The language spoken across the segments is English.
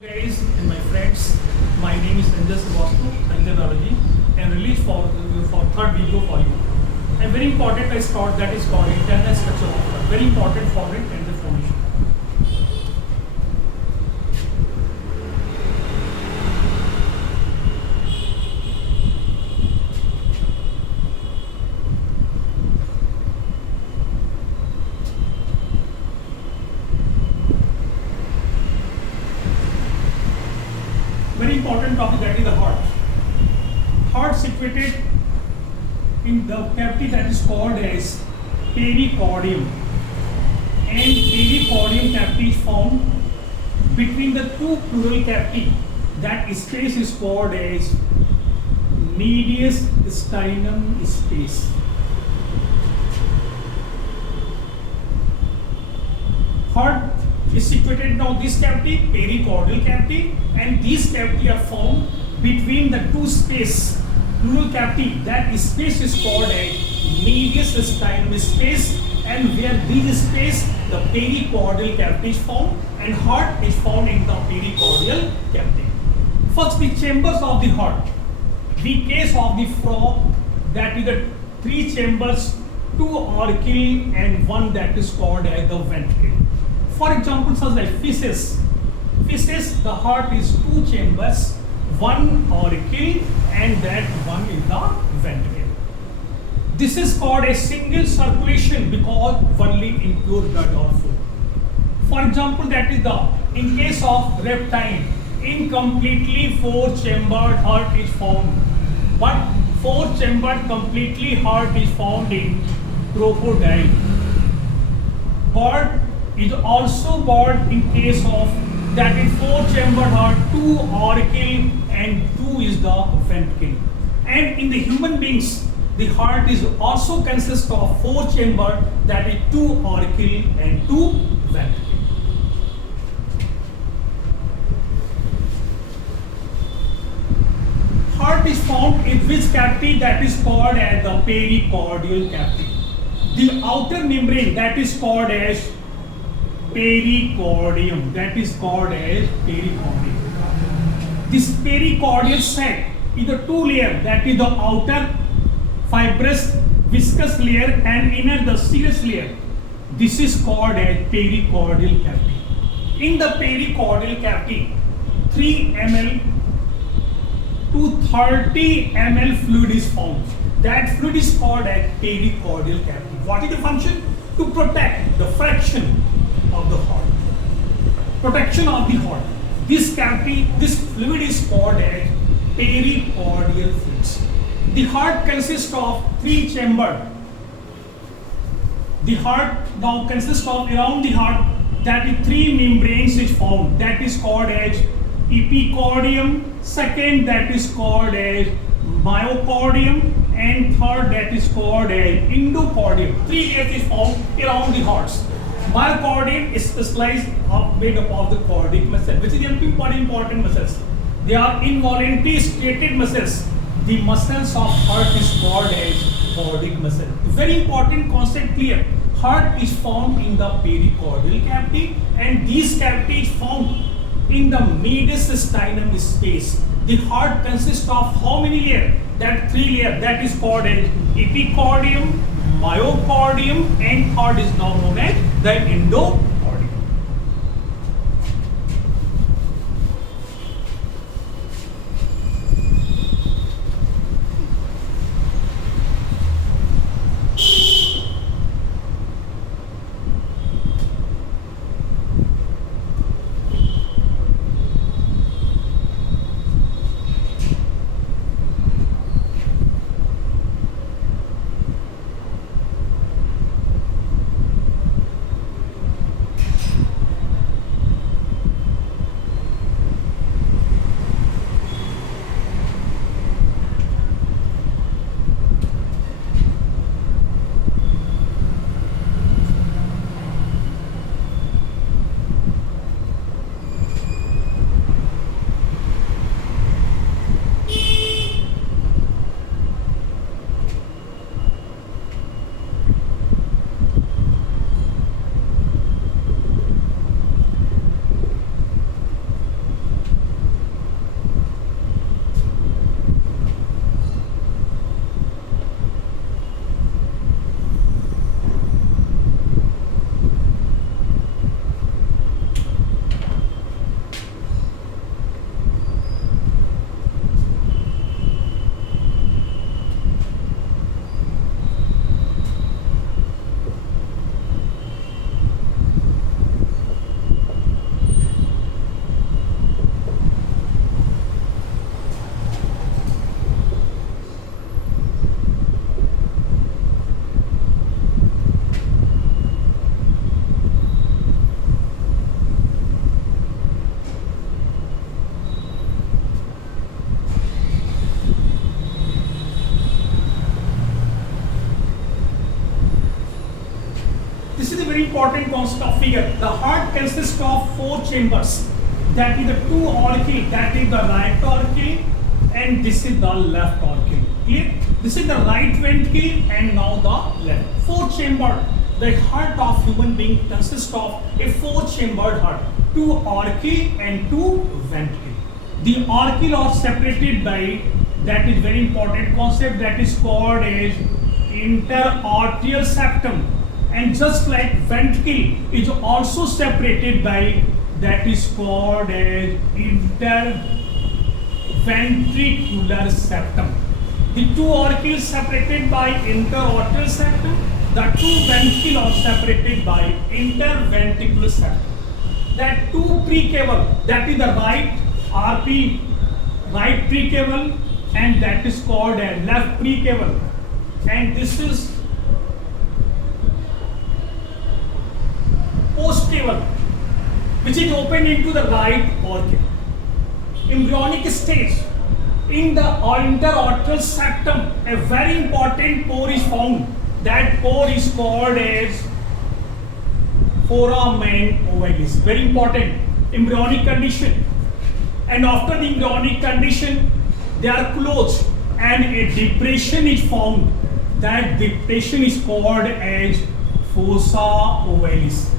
Guys and my friends, my name is Sanjay Srivastav, Angiology, and release for third video for you. A very important I start that is called internal structure of heart. Very important for it and the formation. Very important topic, that is the heart. Heart situated in the cavity that is called as pericardium, and pericardium cavity is found between the two pleural cavity. That space is called as mediastinum space. Heart is situated now this cavity, pericardial cavity, and these cavity are found between the two space pleural cavity. That space is called a mediastinum space, and where this space the pericardial cavity is found, and heart is found in the pericardial cavity. First, the chambers of the heart. The case of the frog, that is the three chambers, two auricle and one that is called as the ventricle. For example, such like fishes. Fishes, the heart is two chambers, one auricle and that one is the ventricle. This is called a single circulation because only impure blood or food. For example, that is the, in case of reptile, incompletely four-chambered heart is found, but four-chambered completely heart is found in crocodile. Bird is also bird in case of that is four-chambered heart, two auricle and two is the ventricle. And in the human beings, the heart is also consists of four chamber, that is two auricle and two ventricle. Heart is found in which cavity? That is called as the pericardial cavity. The outer membrane, that is called as pericardium, that is called as pericardium. This pericardial sac is a two layer, that is the outer fibrous viscous layer and inner the serous layer. This is called as pericardial cavity. In the pericardial cavity, 3 ml to 30 ml fluid is found. That fluid is called as pericardial cavity. What is the function? To protect the fraction of the heart. Protection of the heart. This cavity, this fluid is called as pericardial fluids. The heart consists of three chambers. The heart now consists of, around the heart, that is three membranes is found. That is called as epicardium. Second, that is called as myocardium, and third, that is called as endocardium. Three layers is found around the hearts. Myocardium is specialized made up of the cardiac muscle, which is the important muscles. They are involuntary striated muscles. The muscles of heart is called as cardiac muscle. Very important concept clear. Heart is found in the pericardial cavity, and these cavities found in the mediastinum space. The heart consists of how many layers? That three layers. That is called as epicardium, myocardium, and third is now known as the endocardium. very important concept of figure. The heart consists of 4 chambers. That is the 2 auriculae, that is the right auricle, and this is the left auricle. Clear? This is the right ventricle and now the left. 4 chambered. The heart of human being consists of a 4 chambered heart. 2 auricle and 2 ventricle. The auricle are separated by, that is very important concept, that is called as interarterial septum. And just like ventricle is also separated by, that is called as interventricular septum. The 2 auricles separated by interarterial septum. The 2 ventricles are separated by interventricular septum. That 2 precable, that is the right RP, right precable, and that is called a left precable. And this is postcable, which is open into the right auricle. Embryonic stage. In the interarterial septum, a very important pore is found. That pore is called as foramen ovalis. Very important embryonic condition. And after the embryonic condition, they are closed and a depression is found. That depression is called as fossa ovalis.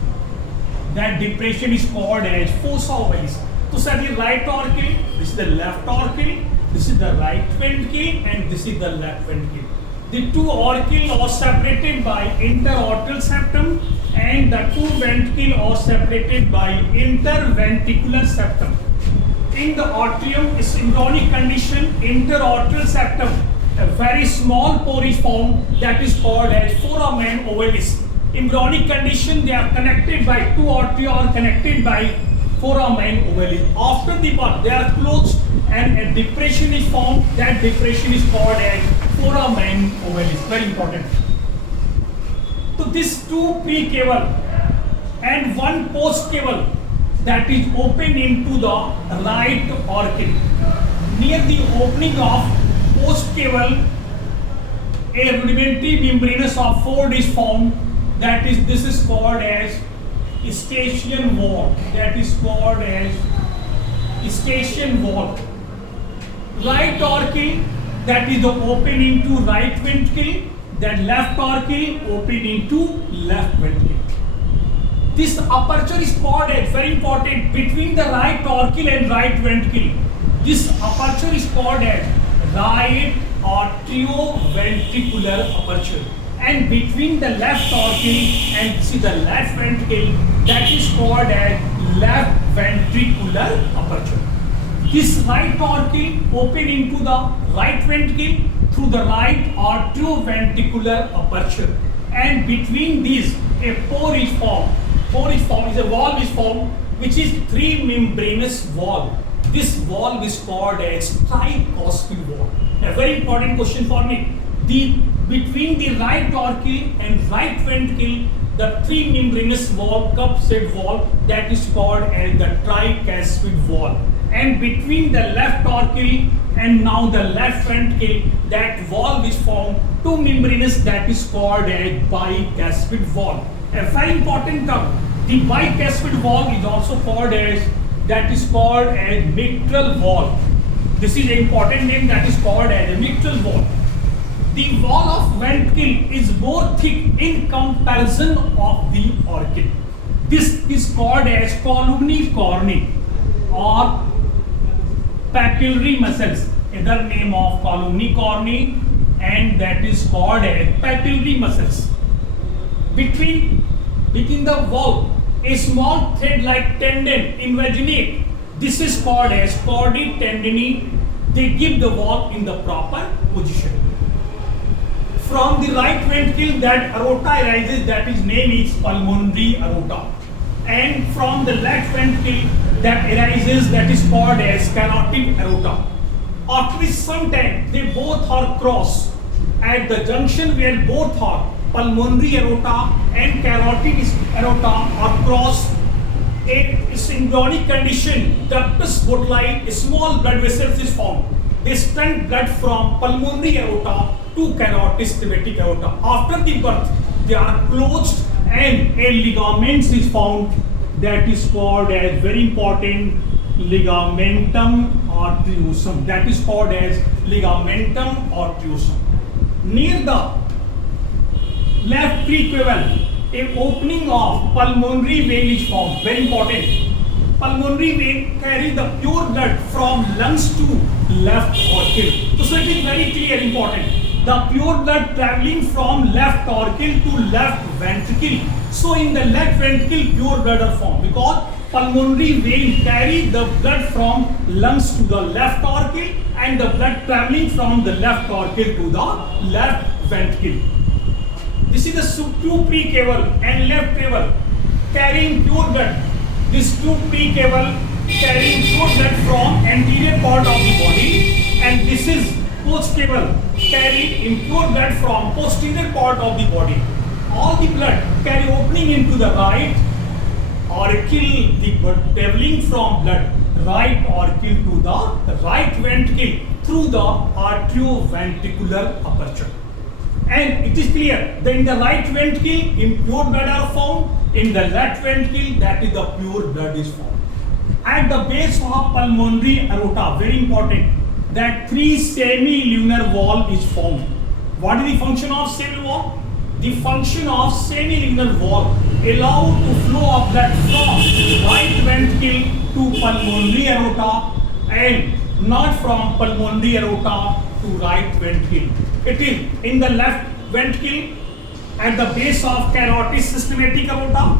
That depression is called as fossa ovalis. So, sir, the right auricle, this is the left auricle, this is the right ventricle, and this is the left ventricle. The 2 auricles are separated by interarterial septum, and the 2 ventricles are separated by interventricular septum. In the atrium is embryonic condition, interarterial septum, a very small pore is found, that is called as foramen ovalis. Embryonic condition, they are connected by 2 arteries are connected by foramen ovalis. After the birth, they are closed and a depression is found. That depression is called as foramen ovalis. Very important. So this 2 pre-cable and 1 post-cable, that is open into the right auricle. Near the opening of post-cable, a rudimentary membranous of fold is formed. That is, this is called as Eustachian wall. That is called as Eustachian wall. Right auricle, that is the open into right ventricle. That left auricle open into left ventricle. This aperture is called as, very important, between the right auricle and right ventricle. This aperture is called as right atrioventricular aperture. And between the left auricle and see the left ventricle, that is called as left ventricular aperture. This right auricle open into the right ventricle through the right atrioventricular aperture. And between these, a pore is formed. Pore is formed, is a valve is formed, which is 3 membranous valve. This valve is called as tricuspid valve. A very important question for me. Between the right auricle and right ventricle, the 3 membranous valve, cup-shaped valve, that is called as the tricuspid valve. And between the left auricle and now the left ventricle, that valve is formed, 2 membranous, that is called as bicuspid valve. A very important term. The bicuspid valve is also called as, that is called as mitral valve. This is an important name, that is called as a mitral valve. The wall of ventricle is more thick in comparison of the auricle. This is called as columni corni or papillary muscles. Another name of columni corni, and that is called as papillary muscles. Between the valve, a small thread-like tendon invaginate. This is called as chordae tendineae. They give the valve in the proper position. From the right ventricle, that aorta arises, that its name is pulmonary aorta. And from the left ventricle, that arises, that is called as carotid aorta. After some time, they both are crossed at the junction where both are pulmonary aorta and carotid aorta are crossed. It's embryonic condition, ductus botuli, a small blood vessels is formed. They send blood from pulmonary aorta to carotid aorta. After the birth, they are closed and a ligaments is found that is called as, very important, ligamentum arteriosum. That is called as ligamentum arteriosum. Near the left prequel, a opening of pulmonary vein is formed. Very important. Pulmonary vein carry the pure blood from lungs to left auricle. So it is very clear, important. The pure blood traveling from left auricle to left ventricle. So in the left ventricle, pure blood are formed because pulmonary vein carry the blood from lungs to the left auricle and the blood traveling from the left auricle to the left ventricle. This is the supra cable and left cable carrying pure blood. This supra cable carrying pure blood from anterior part of the body, and this is post cable carried impure blood from posterior part of the body. All the blood carry opening into the right auricle, the blood traveling from blood right auricle to the right ventricle through the arterioventricular aperture. And it is clear that in the right ventricle impure blood are found, in the left ventricle that is the pure blood is found. At the base of pulmonary aorta, very important, that 3 semilunar valve is formed. What is the function of semilunar valve? The function of semilunar valve allow to flow of blood from right ventricle to pulmonary aorta and not from pulmonary aorta to right ventricle. It is in the left ventricle at the base of carotid systematic aorta,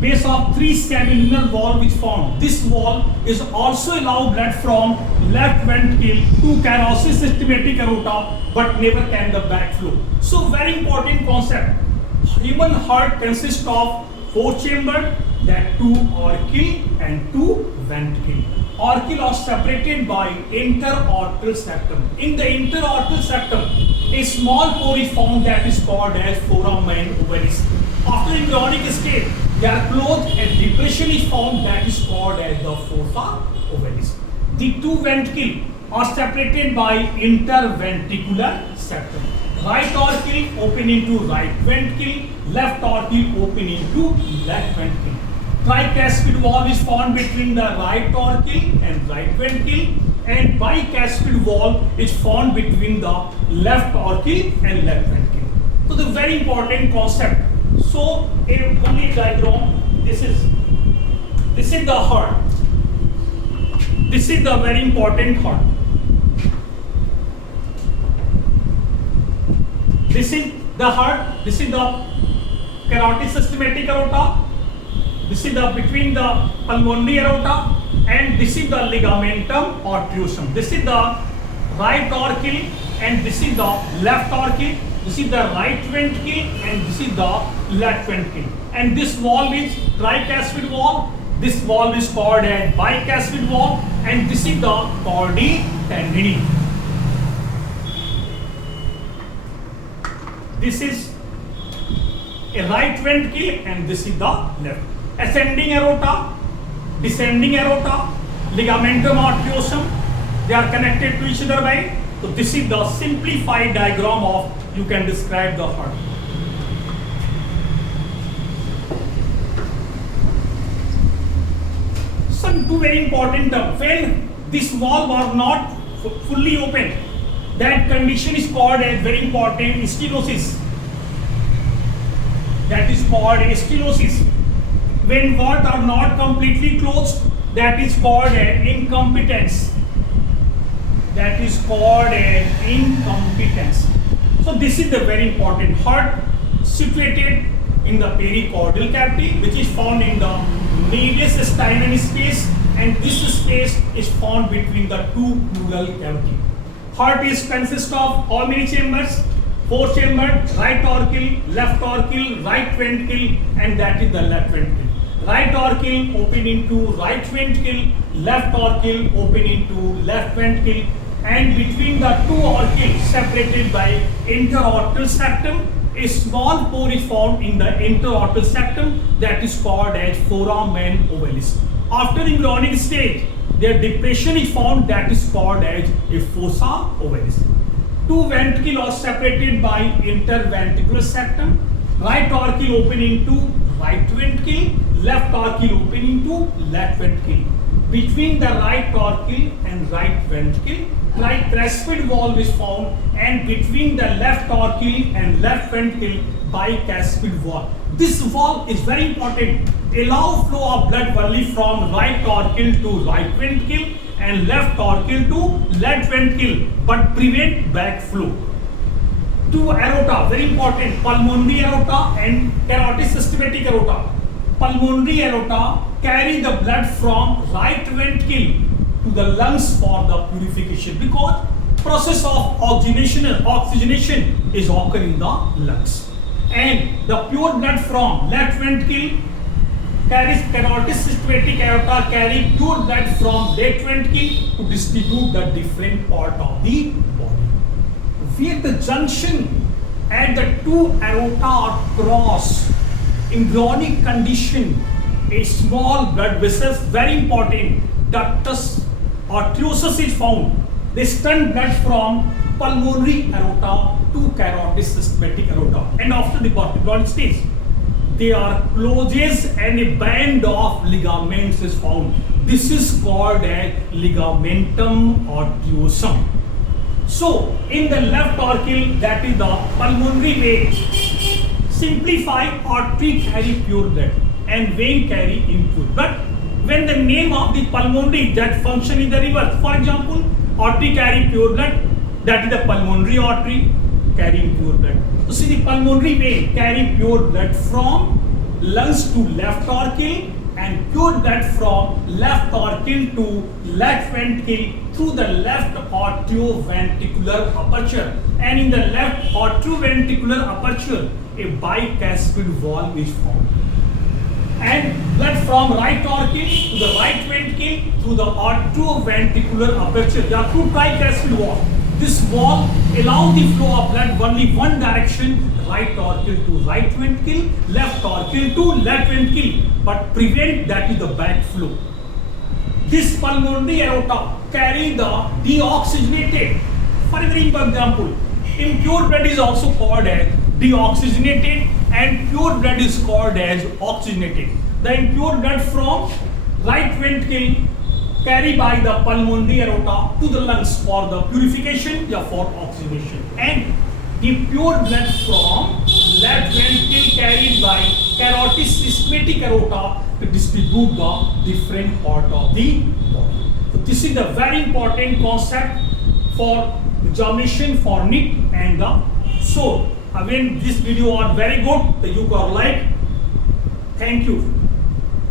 base of 3 semilunar valve is formed. This valve is also allow blood from left ventricle to carotid systematic aorta, but never can the backflow. So very important concept. Human heart consists of 4 chambers, that 2 auricle and 2 ventricle. Auricle are separated by interaortal septum. In the interaortal septum, a small pore is formed that is called as foramen ovalis. After embryonic state, they are closed and depression is formed that is called as the fossa ovalis. The 2 ventricles are separated by interventricular septum. Right auricle open into right ventricle, left auricle open into left ventricle. Tricuspid valve is formed between the right auricle and right ventricle, and bicuspid valve is formed between the left auricle and left ventricle. So the very important concept. So a only diagram. This is the heart. This is the very important heart. This is the heart. This is the carotid systematic aorta. This is the between the pulmonary aorta, and this is the ligamentum arteriosum. This is the right auricle and this is the left auricle. This is the right ventricle and this is the left ventricle. And this valve is tricuspid valve. This valve is called as bicuspid valve, and this is the chordae tendineae. This is a right ventricle and this is the left. Ascending aorta, descending aorta, ligamentum arteriosum, they are connected to each other by. So this is the simplified diagram of you can describe the heart. Some two very important terms. When this valve are not fully open, that condition is called as very important stenosis. That is called stenosis. When valves are not completely closed, that is called an incompetence. That is called an incompetence. So this is the very important heart situated in the pericardial cavity, which is found in the mediastinal space, and this space is found between the 2 pleural cavity. Heart is consists of how many chambers? 4 chambers, right auricle, left auricle, right ventricle, and that is the left ventricle. Right auricle open into right ventricle, left auricle open into left ventricle, and between the 2 auricles separated by interaortal septum, a small pore is formed in the interaortal septum that is called as foramen ovalis. After embryonic stage, their depression is found that is called as a fossa ovalis. 2 ventricles are separated by interventricular septum. right auricle open into right ventricle, left auricle open into left ventricle. Between the right auricle and right ventricle, tricuspid valve is found, and between the left auricle and left ventricle, bicuspid valve. This valve is very important. Allow flow of blood only from right auricle to right ventricle and left auricle to left ventricle, but prevent backflow. Two aorta, very important, pulmonary aorta and carotid systematic aorta. Pulmonary aorta carry the blood from right ventricle to the lungs for the purification, because process of oxygenation is occurring in the lungs. And the pure blood from left ventricle carries carotid systematic aorta carry pure blood from left ventricle to distribute the different part of the body. Where the junction at the two aorta are cross, embryonic condition, a small blood vessels, very important, ductus arteriosus is found. They stunt blood from pulmonary aorta to carotid systematic aorta, and after the embryonic stage, they are closes and a band of ligaments is found. This is called as ligamentum arteriosum. So, in the left auricle, that is the pulmonary vein, simplify, artery carry pure blood and vein carry impure blood. When the name of the pulmonary, that function is the reverse. For example, artery carry pure blood, that is the pulmonary artery carrying pure blood. So see, the pulmonary vein carry pure blood from lungs to left auricle and pure blood from left auricle to left ventricle through the left atrioventricular aperture, and in the left atrioventricular aperture a bicuspid valve is formed, and blood from right auricle to the right ventricle through the atrioventricular aperture. There are two tricuspid valves. This valve allows the flow of blood only one direction, right auricle to right ventricle, left auricle to left ventricle, but prevent that is the backflow. This pulmonary aorta carry the deoxygenated. For example, impure blood is also called as deoxygenated and pure blood is called as oxygenated. The impure blood from right ventricle carry by the pulmonary aorta to the lungs for the purification or for oxygenation, and the pure blood from left ventricle carried by carotid systematic aorta to distribute the different part of the body. So this is the very important concept for examination for NEET and the SOAR. Again, this video are very good. You are like. Thank you.